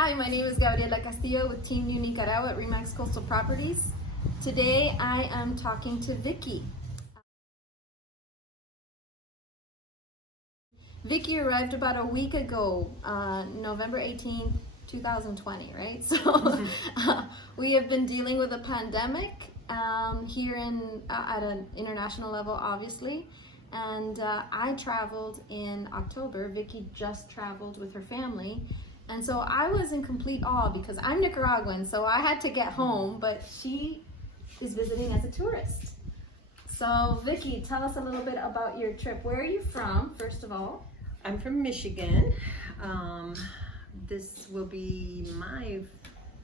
Hi, my name is Gabriela Castillo with Team New Nicaragua at Remax Coastal Properties. Today I am talking to Vicky. Vicky arrived about a week ago, November 18th, 2020, right? So we have been dealing with a pandemic here at an international level, obviously. And I traveled in October. Vicky just traveled with her family. And so I was in complete awe because I'm Nicaraguan, so I had to get home, but she is visiting as a tourist. So Vicky, tell us a little bit about your trip. Where are you from, first of all? I'm from Michigan. This will be my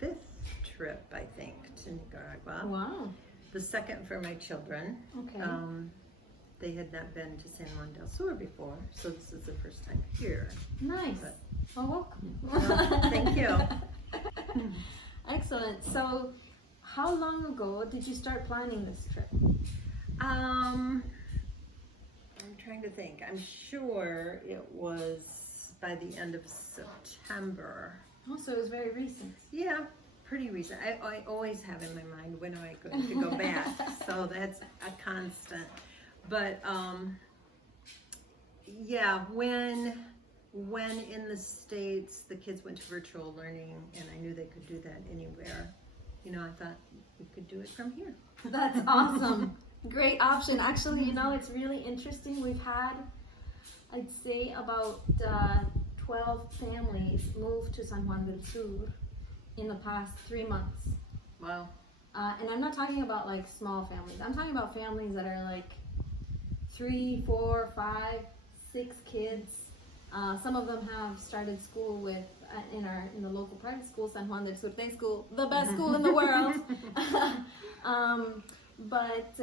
5th trip, I think, to Nicaragua. Wow. The second for my children. Okay. They had not been to San Juan del Sur before, so this is the first time here. Nice. But, well, welcome. well, thank you. Excellent. So how long ago did you start planning this trip? I'm trying to think. I'm sure it was by the end of September. Oh, so it was very recent. Yeah, pretty recent. I always have in my mind, when am I going to go back? So that's a constant. But yeah, when in the States the kids went to virtual learning and I knew they could do that anywhere, I thought we could do it from here. That's awesome. Great option. Actually, it's really interesting. We've had, I'd say, about 12 families move to San Juan del Sur in the past 3 months. Wow. And I'm not talking about like small families. I'm talking about families that are like 3, 4, 5, 6 kids. Some of them have started school with in the local private school, San Juan del Sur School, the best school in the world. But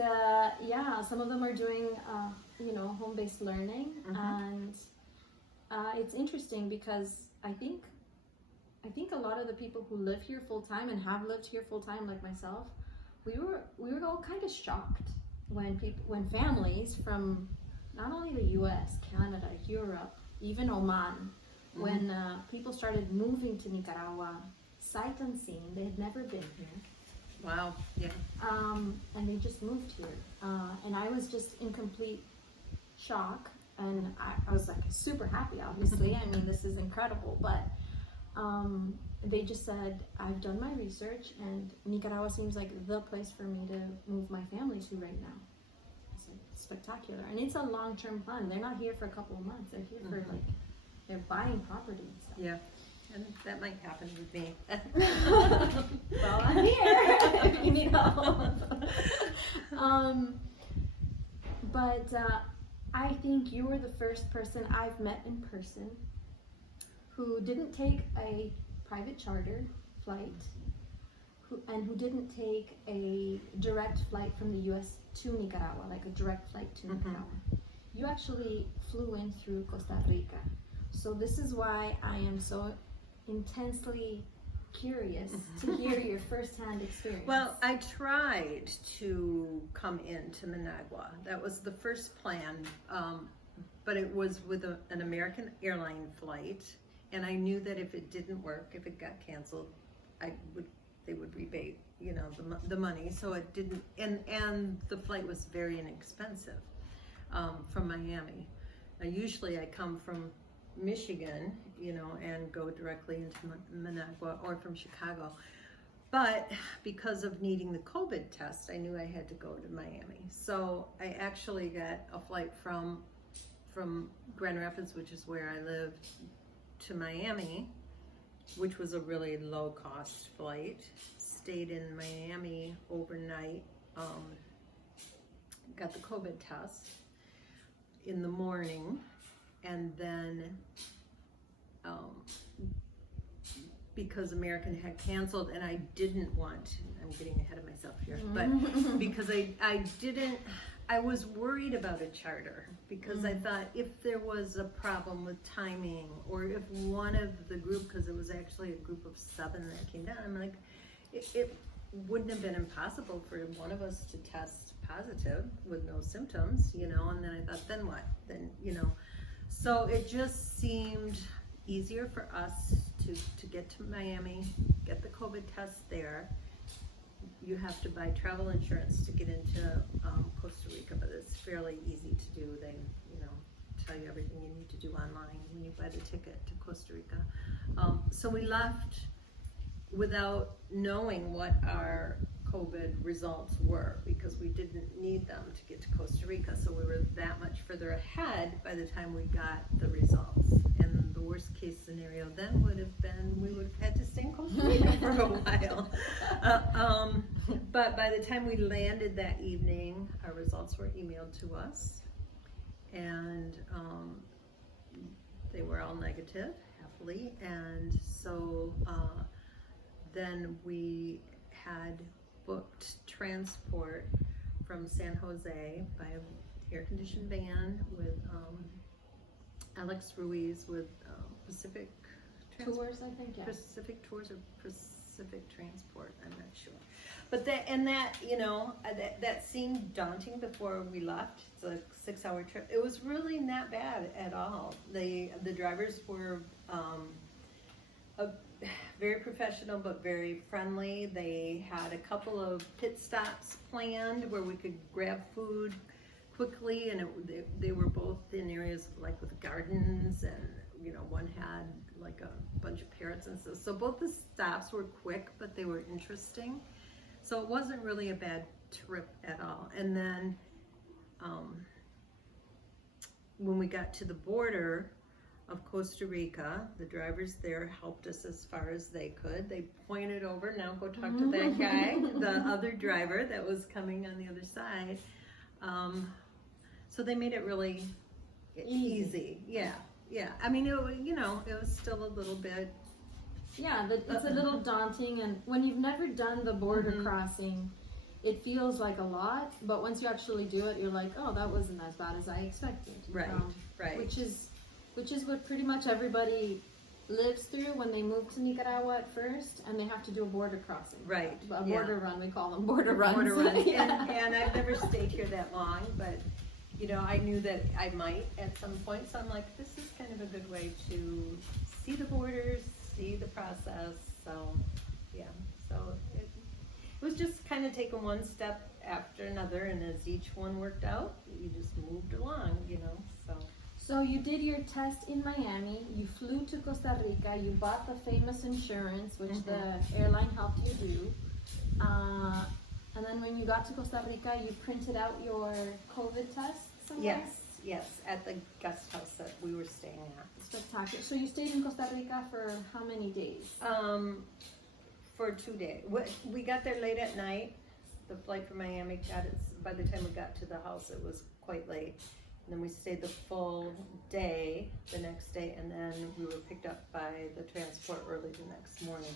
yeah, some of them are doing home-based learning, and it's interesting because I think a lot of the people who live here full time and have lived here full time, like myself, we were all kind of shocked when families from not only the U.S., Canada, Europe, even Oman, when people started moving to Nicaragua, sight unseen, they had never been here. Wow, yeah. And they just moved here. And I was just in complete shock. And I was like super happy, obviously. I mean, this is incredible. But they just said, I've done my research and Nicaragua seems like the place for me to move my family to right now. It's spectacular. And it's a long-term plan. They're not here for a couple of months. They're here for they're buying property and stuff. Yeah. And that might happen with me. Well, I'm here if you need help. But I think you were the first person I've met in person who didn't take a private charter flight who didn't take a direct flight from the U.S. to Nicaragua, like a direct flight to Nicaragua. You actually flew in through Costa Rica. So this is why I am so intensely curious to hear your firsthand experience. Well, I tried to come into Managua. That was the first plan, but it was with an American airline flight, and I knew that if it didn't work, if it got canceled, they would rebate, the money. So it didn't, and the flight was very inexpensive from Miami. Usually I come from Michigan, and go directly into Managua, or from Chicago. But because of needing the COVID test, I knew I had to go to Miami. So I actually got a flight from Grand Rapids, which is where I live, to Miami, which was a really low cost flight. Stayed in Miami overnight, got the COVID test in the morning, and then because American had canceled and I didn't want, I'm getting ahead of myself here, but because I was worried about a charter because I thought if there was a problem with timing, or if one of the group, because it was actually a group of 7 that came down, I'm like, it wouldn't have been impossible for one of us to test positive with no symptoms, and then I thought, then what? Then, so it just seemed easier for us to to get to Miami, get the COVID test there. You have to buy travel insurance to get into Costa Rica, but it's fairly easy to do. They, tell you everything you need to do online when you buy the ticket to Costa Rica. So we left without knowing what our COVID results were, because we didn't need them to get to Costa Rica. So we were that much further ahead by the time we got the results. And the worst case scenario then would have been we would have had to stay in Costa Rica for a while. But by the time we landed that evening, our results were emailed to us, and they were all negative, happily. And so then we had booked transport from San Jose by an air-conditioned van with Alex Ruiz with Pacific Tours, I think, yeah. Pacific Tours or Pacific Transport, I'm not sure. But that seemed daunting before we left. It's a 6-hour trip. It was really not bad at all. The drivers were very professional but very friendly. They had a couple of pit stops planned where we could grab food quickly, and they were both in areas like with gardens, and one had like a bunch of parrots and stuff. So both the stops were quick, but they were interesting. So it wasn't really a bad trip at all. And then when we got to the border of Costa Rica, the drivers there helped us as far as they could. They pointed over, now go talk to that guy, the other driver that was coming on the other side. So they made it really easy. Yeah. I mean, it was still a little bit. Yeah, it's a little daunting, and when you've never done the border crossing, it feels like a lot, but once you actually do it, you're like, oh, that wasn't as bad as I expected. Right. Which is what pretty much everybody lives through when they move to Nicaragua at first, and they have to do a border crossing. Right. A border run, we call them border runs. Border runs. Yeah. And I've never stayed here that long, but I knew that I might at some point, so I'm like, this is kind of a good way to see the borders, see the process. So it was just kind of taking one step after another, and as each one worked out, you just moved along, So you did your test in Miami, you flew to Costa Rica, you bought the famous insurance, which the airline helped you do. And then when you got to Costa Rica, you printed out your COVID test somewhere? Yes, at the guest house that we were staying at. Spectacular. So you stayed in Costa Rica for how many days? For 2 days. We got there late at night. The flight from Miami by the time we got to the house, it was quite late. And then we stayed the full day the next day, and then we were picked up by the transport early the next morning.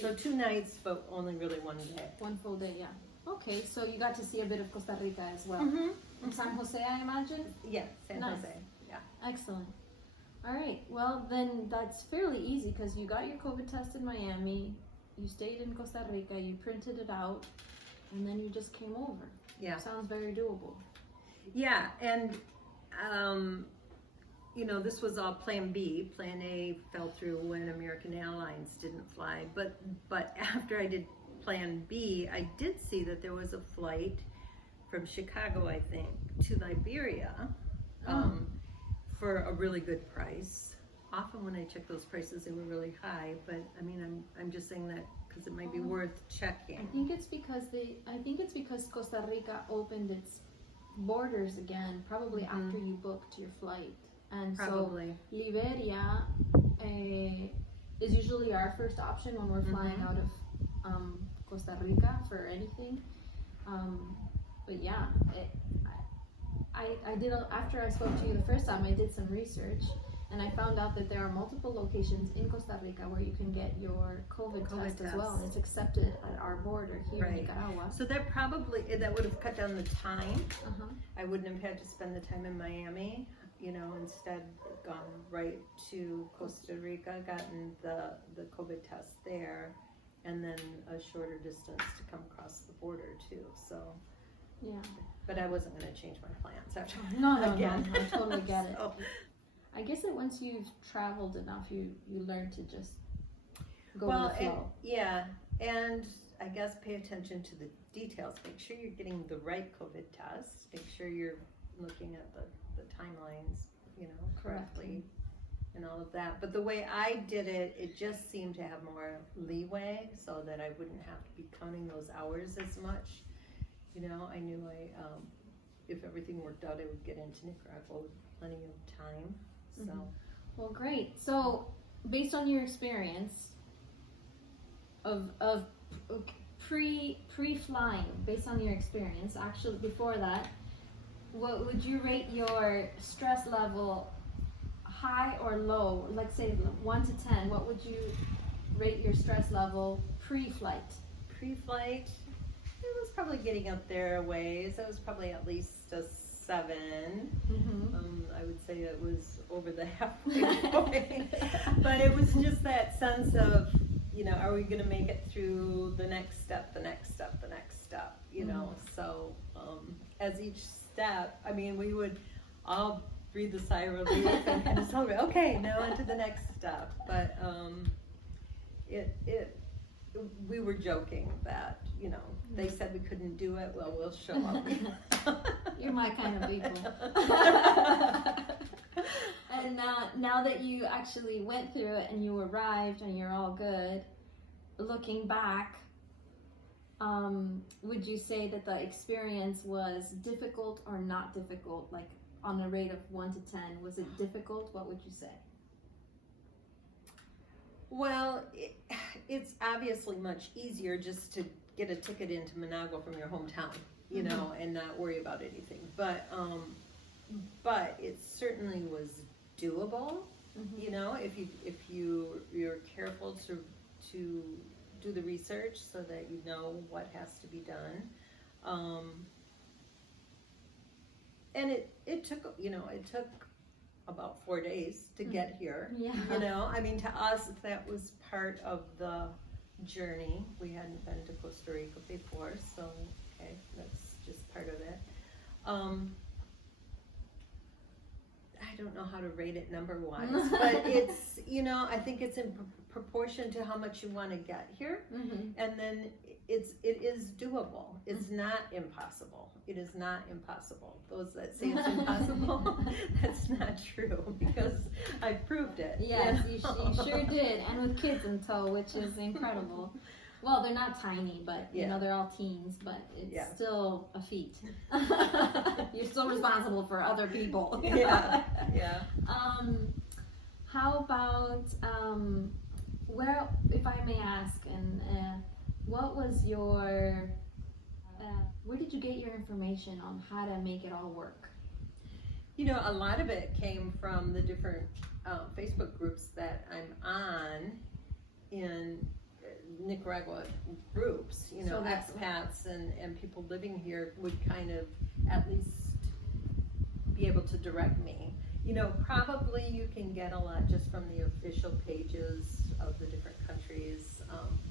So 2 nights, but only really 1 day. 1 full day, yeah. Okay, so you got to see a bit of Costa Rica as well. San Jose, I imagine? Yeah, San Jose. Yeah. Excellent. All right, well then that's fairly easy because you got your COVID test in Miami, you stayed in Costa Rica, you printed it out, and then you just came over. Yeah. Sounds very doable. Yeah, and this was all Plan B. Plan A fell through when American Airlines didn't fly. But after I did Plan B, I did see that there was a flight from Chicago, I think, to Liberia for a really good price. Often when I check those prices, they were really high. But I mean, I'm just saying that because it might be worth checking. I think it's because Costa Rica opened its borders again, probably after you booked your flight. And probably. So Liberia is usually our first option when we're flying out of Costa Rica for anything. But yeah, I did, after I spoke to you the first time, I did some research, and I found out that there are multiple locations in Costa Rica where you can get your COVID test as well, and it's accepted at our border here in Nicaragua. So that would have cut down the time. I wouldn't have had to spend the time in Miami, instead gone right to Costa Rica, gotten the COVID test there, and then a shorter distance to come across the border too. So yeah. But I wasn't going to change my plans after No, I totally get it. So. I guess that once you've traveled enough, you learn to just go with the flow. And I guess pay attention to the details. Make sure you're getting the right COVID test. Make sure you're looking at the timelines, correctly and all of that. But the way I did it, it just seemed to have more leeway so that I wouldn't have to be counting those hours as much. I knew if everything worked out, I would get into Nicaragua with plenty of time. So. Mm-hmm. Well, great. So, based on your experience of pre-flying, based on your experience, actually before that, what would you rate your stress level, high or low? Like say 1 to 10, what would you rate your stress level pre-flight? Pre-flight, it was probably getting up there a ways. It was probably at least a 7. Mm-hmm. I would say it was over the halfway point. But it was just that sense of, are we going to make it through the next step, the next step, the next step, Mm-hmm. So as each step, we would all breathe a sigh of relief and kind of celebrate, okay, now into the next step. But we were joking that, they said we couldn't do it, well, we'll show up. You're my kind of people. And now that you actually went through it and you arrived and you're all good, looking back, would you say that the experience was difficult or not difficult? Like on a rate of 1 to 10, was it difficult? What would you say? Well, it's obviously much easier just to get a ticket into Managua from your hometown, Mm-hmm. and not worry about anything. But it certainly was doable. Mm-hmm. If you're careful to do the research so that you know what has to be done. And it took about 4 days to get here. Yeah. To us, that was part of the journey. We hadn't been to Costa Rica before, so okay, that's just part of it. I don't know how to rate it number-wise, but it's, I think it's in proportion to how much you want to get here, Mm-hmm. and then it is doable. It's not impossible. It is not impossible. Those that say it's impossible, that's not true, because I've proved it. Yes, you sure did, and with kids in tow, which is incredible. Well, they're not tiny, but they're all teens, but it's still a feat. You're still responsible for other people. Yeah. How about where, if I may ask, and what was your where did you get your information on how to make it all work? A lot of it came from the different Facebook groups that I'm on in Nicaragua groups, So expats and people living here would kind of at least be able to direct me. Probably you can get a lot just from the official pages of the different countries,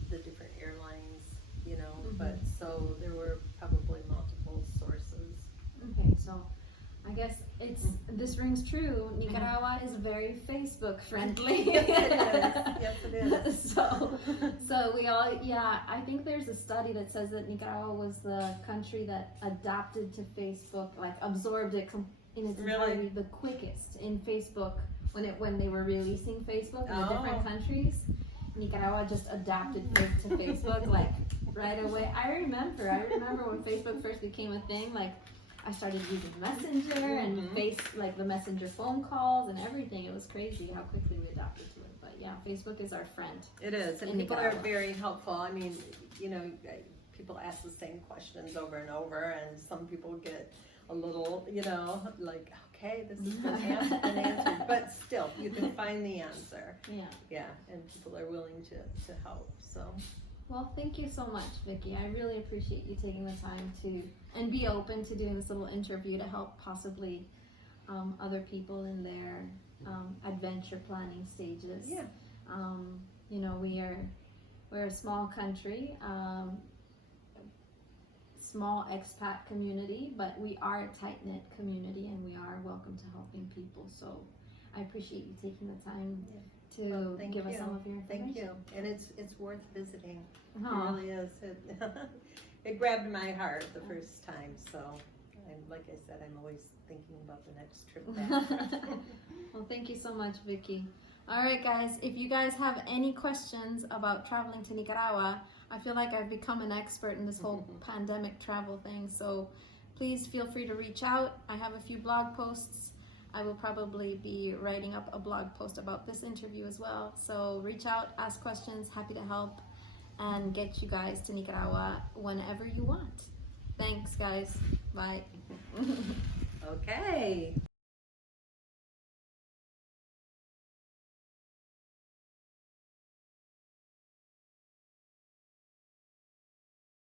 the different airlines, Mm-hmm. but so there were probably multiple sources. Okay, so I guess this rings true. Nicaragua is very Facebook friendly. Yes, it is. Yes, it is. So we all, I think there's a study that says that Nicaragua was the country that adapted to Facebook, like absorbed it in its entirety the quickest in Facebook when they were releasing Facebook in the different countries. Nicaragua just adapted to Facebook like right away. I remember when Facebook first became a thing, like I started using Messenger and like the Messenger phone calls and everything. It was crazy how quickly we adapted to it. But Facebook is our friend. It is, and people are very helpful. People ask the same questions over and over, and some people get a little, like, okay, this has been answered, but still, you can find the answer. Yeah, and people are willing to help, so. Well, thank you so much, Vicki. I really appreciate you taking the time and be open to doing this little interview to help possibly other people in their adventure planning stages. Yeah. We're a small country, small expat community, but we are a tight-knit community and we are welcome to helping people. So I appreciate you taking the time to Thank give us you. some of your information. Thank you. And it's worth visiting. Aw. It really is. It grabbed my heart the first time, so like I said, I'm always thinking about the next trip back. Well, thank you so much, Vicky. All right, guys, if you guys have any questions about traveling to Nicaragua, I feel like I've become an expert in this whole pandemic travel thing, so please feel free to reach out. I have a few blog posts. I will probably be writing up a blog post about this interview as well. So reach out, ask questions, happy to help, and get you guys to Nicaragua whenever you want. Thanks, guys. Bye. Okay.